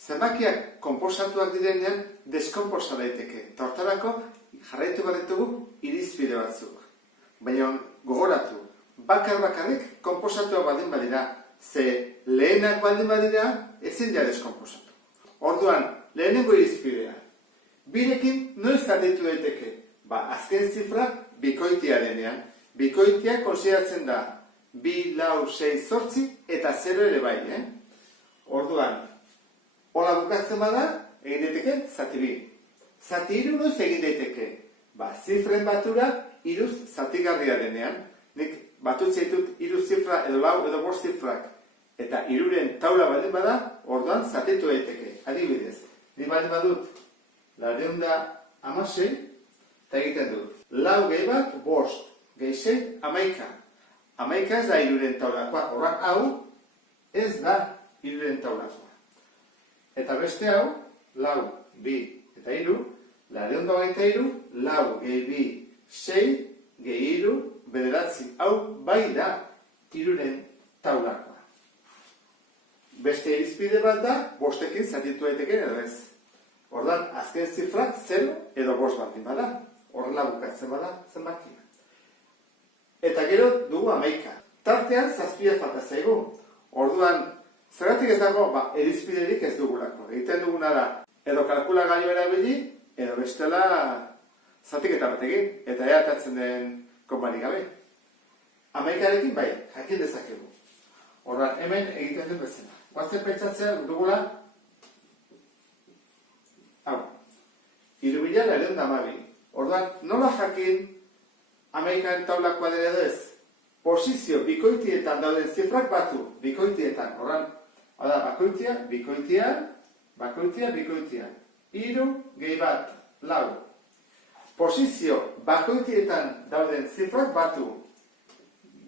Zenbakiak konposatuak direnean deskonposa daiteke. Eta hortarako jarraitu ditugu irizpide batzuk. Baina gogoratu, bakarrik konposatuak baldin badira, ze lehenak baldin badira, ezin dira deskonposatu. Orduan, lehenengo irizpidea. Birekin noiz zatitu daiteke? Azken zifra bikoitia denean. Bikoitia konsideratzen da 2, 4, 6, 8 eta 0 ere bai. Orduan, hola bukatzen bada, egin daiteke zati 2. Zati 3 noiz egin daiteke? Zifren batura 3 zatigarria denean. Nik batutzen ditut 3 zifra edo 4 edo 5 zifrak. Eta 3-ren taula baldin bada, orduan zatitu daiteke. Adibidez, ni baldin badut 916, eta egiten dut. 4 gehi bat, 5, gehi 6, 11. 11 ez da 3-ren taulakoa. Horrak hau ez da 3-ren taulakoa. Eta beste hau, 4, 2 eta 3, 923, 4 gehi 2, 6, gehi 3, 9, hau bai da 3-ren taulakoa. Beste irizpide bat da, 5ekin zatitu daiteke edo ez. Orduan, azken zifrak 0 edo 5 baldin bada. Horrela bukatzen bada zenbakia. Eta gero dugu 11. Tartean 7 falta zaigu. Orduan, zergatik ez dago, irizpiderik ez dugulako. Egiten duguna da, edo kalkulagailu erabili, edo bestela zatiketa bat egin. Eta eatatzen den konbarik gabe. 11arekin bai, jakin dezakegu. Orduan, hemen egiten dut bezala. Guazen pentsatzea dugula, hau, 3.912. Orduan, nola jakin 11aren taulakoa dela edo ez? Posizio bikoitietan dauden zifrak batu, bikoitietan. Orduan, hau da, bakoitia, bikoitia, bakoitia, bikoitia. 3 gehi bat, 4. Posizio bakoitietan dauden zifrak batu,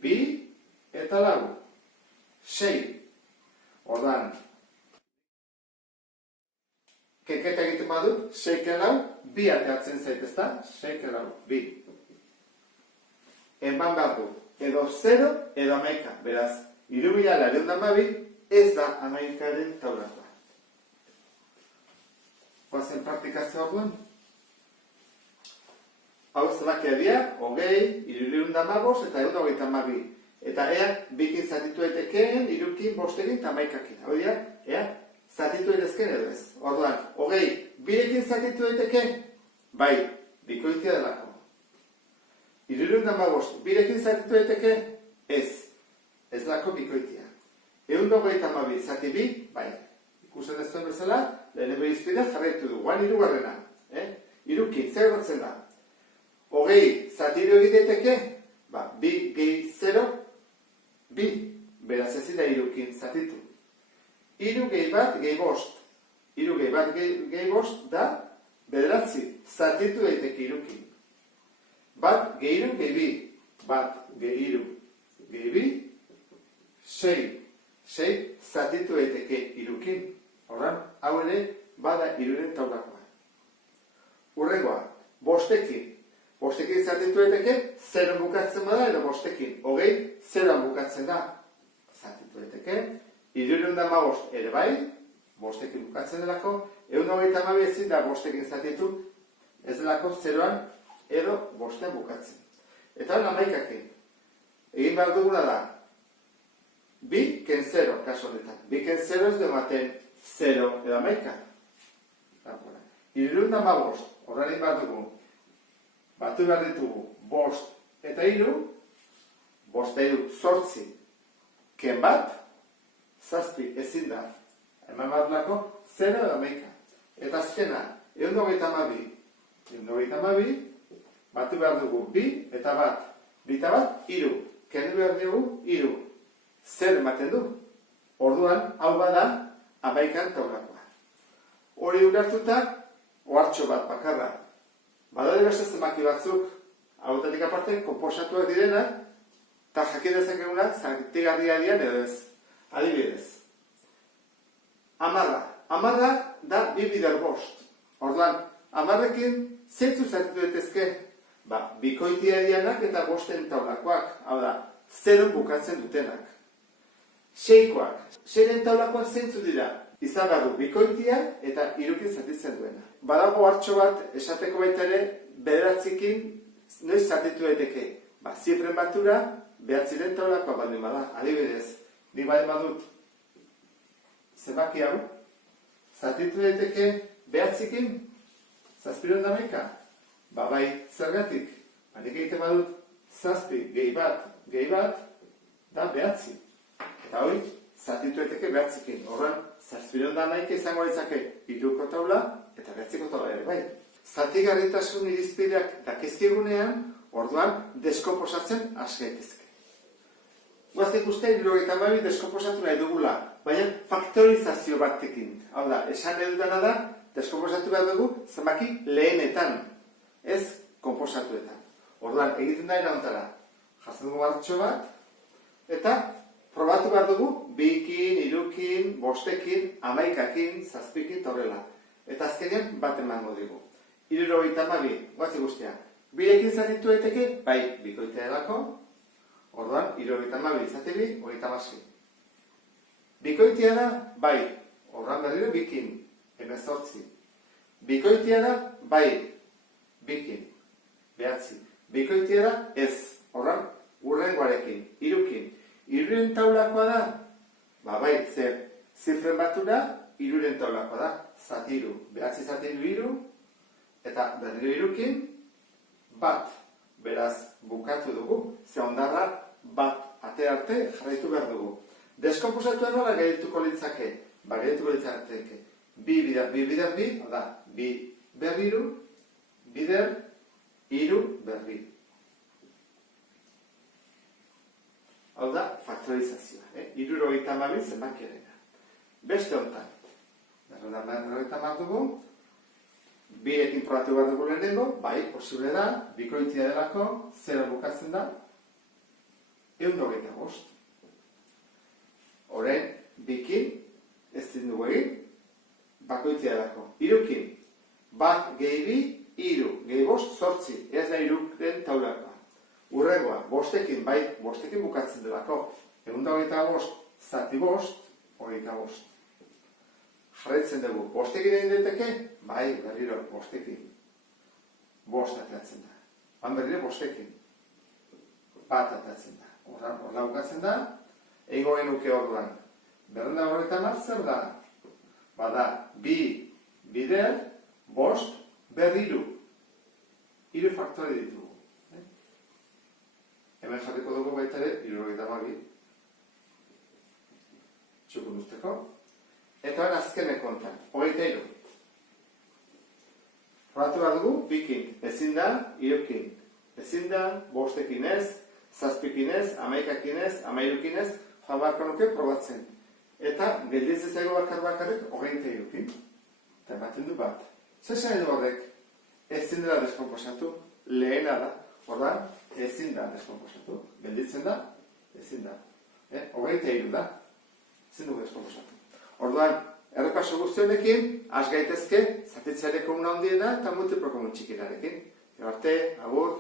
2 eta 4. 6. Ordan, kenketa egiten badut, 6 ke 4, 2 ateatzen zait, ezta? 6 ke 4, 2. Eman behar du, edo 0, edo 11. Beraz, 3.912 ez da 11aren taulakoa. Guazen praktikazioa duen? Hau zenbakia dira, 20, 315 eta 122. Eta ea, bikin zatitu etekeen, 3-kin, 5-ekin eta 11-ekin. Hau dira, ea, zatitu edezken edo ez. Orduan, 20, 2-ekin zatitu eteke? Bai, bikoitia delako. 315, 2-ekin zatitu eteke? Ez. Ez delako bikoitia. 122 zati 2, bai. Ikusten ez duen bezala, lehenengo irizpidea jarraitu du. Guan 3-garrena. 3-kin, zer gertzen da? 20 zati 2 egiteke? 2 gehi 0, 2, beraz ez da 3-kin zatitu. 3 gehi bat gehi 5. 3 gehi bat gehi 5 da 9, zatitu daiteke 3-kin. 1 gehi 3 gehi 2. 1 gehi 3 gehi 2. 6. 6 zatitu daiteke 3-kin. Horran, hau ere bada 3-ren taulakoa. Urrengoa, 5-ekin. 5-ekin zatitu daiteke, 0 bukatzen bada edo 5-ekin. 20, 0 bukatzen da. Zatitu daiteke. 315 ere bai, 5-ekin bukatzen delako. 122 ezin da 5-ekin zatitu, ez delako 0an edo 5-ean bukatzen. Eta hori 11-ekin. Egin behar duguna da, 2 ken 0, kaso honetan. 2 ken 0 ez du ematen 0 edo 11. 315, horren egin behar dugu. Batu behar ditugu 5 eta 3, 5 eta 3, 8, ken bat, 7 ezin da. Eman bat lako, 0 edo 11. Eta azkena, 122, batu behar dugu 2 eta bat, 2 eta bat, 3, ken behar dugu 3, 0 ematen du. Orduan, hau bada, 11 taulakoa. Hori ulertuta, ohartxo bat bakarra. Badaude beste zenbaki batzuk, hautatik aparte, konposatuak direnak, eta jakin dezakegunak zatigarria dian edo ez. Adibidez. 10. 10 da 2 bider 5. Orduan, 10-ekin zeintzu zatitu daitezke? Bikoitia dianak eta 5-en taulakoak. Hau da, 0 bukatzen dutenak. 6-koak. 6-en taulakoak zeintzu dira? izan behar du bikoitia eta hirukin zatitzen duena. Badago hartxo bat esateko baita ere, bederatzikin noiz zatitu daiteke. Zifren batura, behatziren taulakoa baldin bada. Adibidez, nik baldin badut zenbaki hau, zatitu daiteke behatzikin, zazpiron da maika. Bai, zergatik. Nik egiten badut, zazpi, gehi bat, da behatzi. Eta hori, zatitu daiteke behatzikin. Horren, zazpiron da maika izango ditzake hiruko taula eta behatziko taula ere, bai. Zatigarritasun irizpideak dakizkigunean, orduan, deskomposatzen hasi gaitezke. Guazte ikuste, 72 deskomposatu nahi dugula, baina faktorizazio batekin. Hau da, esan edutana da, deskomposatu behar dugu zenbaki lehenetan, ez komposatuetan. Orduan, egiten da erantara, jartzen dugu hartxo bat, eta probatu behar dugu, 2kin, 3kin, 5kin, 11kin, 7kin, eta horrela. Eta azkenean bat emango digu. 72, guazte guztia. 2ekin zatitu daiteke, bai, bikoitea delako, orduan, 72 izateli, 36. Bikoitea da, bai, orduan berriro 2kin, 18. Bikoitea da, bai, 2kin, 9. Bikoitea da, ez, orduan, hurrengoarekin, 3kin. 3ren taulakoa da, bai, zer, zifren batura, 3ren taulakoa da, zatiru, 9 zatiru 3, eta berriro 3kin, bat, beraz, bukatu dugu, ze ondarra bat ate arte jarraitu behar dugu. Deskomposatu nola gehituko litzake? Gehituko litzake, 2 bider 2, da, 2 berriru, bider, 3 berri. Hau da, faktorizazioa. 72 zenbakiarena. Beste honetan, 72 dugu, 2ekin probatu behar dugu lehenengo, bai, posible da, bikoitia delako, 0 bukatzen da, 125. Horrein, 2kin, ez dugu egin, bakoitia delako. 3kin, bat gehi 2, 3, gehi 5, 8, ez da 3ren taulakoa. Urrengoa, 5ekin, bai, 5ekin bukatzen delako. 125, zati 5, 25. Jarraitzen dugu, 5ekin egin daiteke? Bai, berriro, 5ekin. 5 atatzen da. Han berriro 5ekin. Bat atatzen da. Horla bukatzen da, egingo genuke orduan. Berrenda horretan zer da? Bada, 2 bider, 5 berriro. 3 faktore ditugu. Hemen jarriko dugu baita ere, 72. Txukun usteko. Eta hori azkeneko ontan, 23. Probatu behar dugu, 2kin, ezin da, 3kin. Ezin da, 5ekin ez, 7ekin ez, 11ekin ez, 13ekin ez, joan beharko nuke probatzen. Eta gelditzen zaigo bakarrik 23kin. Eta ematen du bat. Zer esan edo horrek, ezin dela deskomposatu, lehena da. Ordan, ezin da deskomposatu. Gelditzen da, ezin da. 23 da, ezin dugu deskomposatu. Orduan, errepaso guztionekin, has gaitezke, zatitzareko una handiena eta multiplo komun txikinarekin. Arte, agur.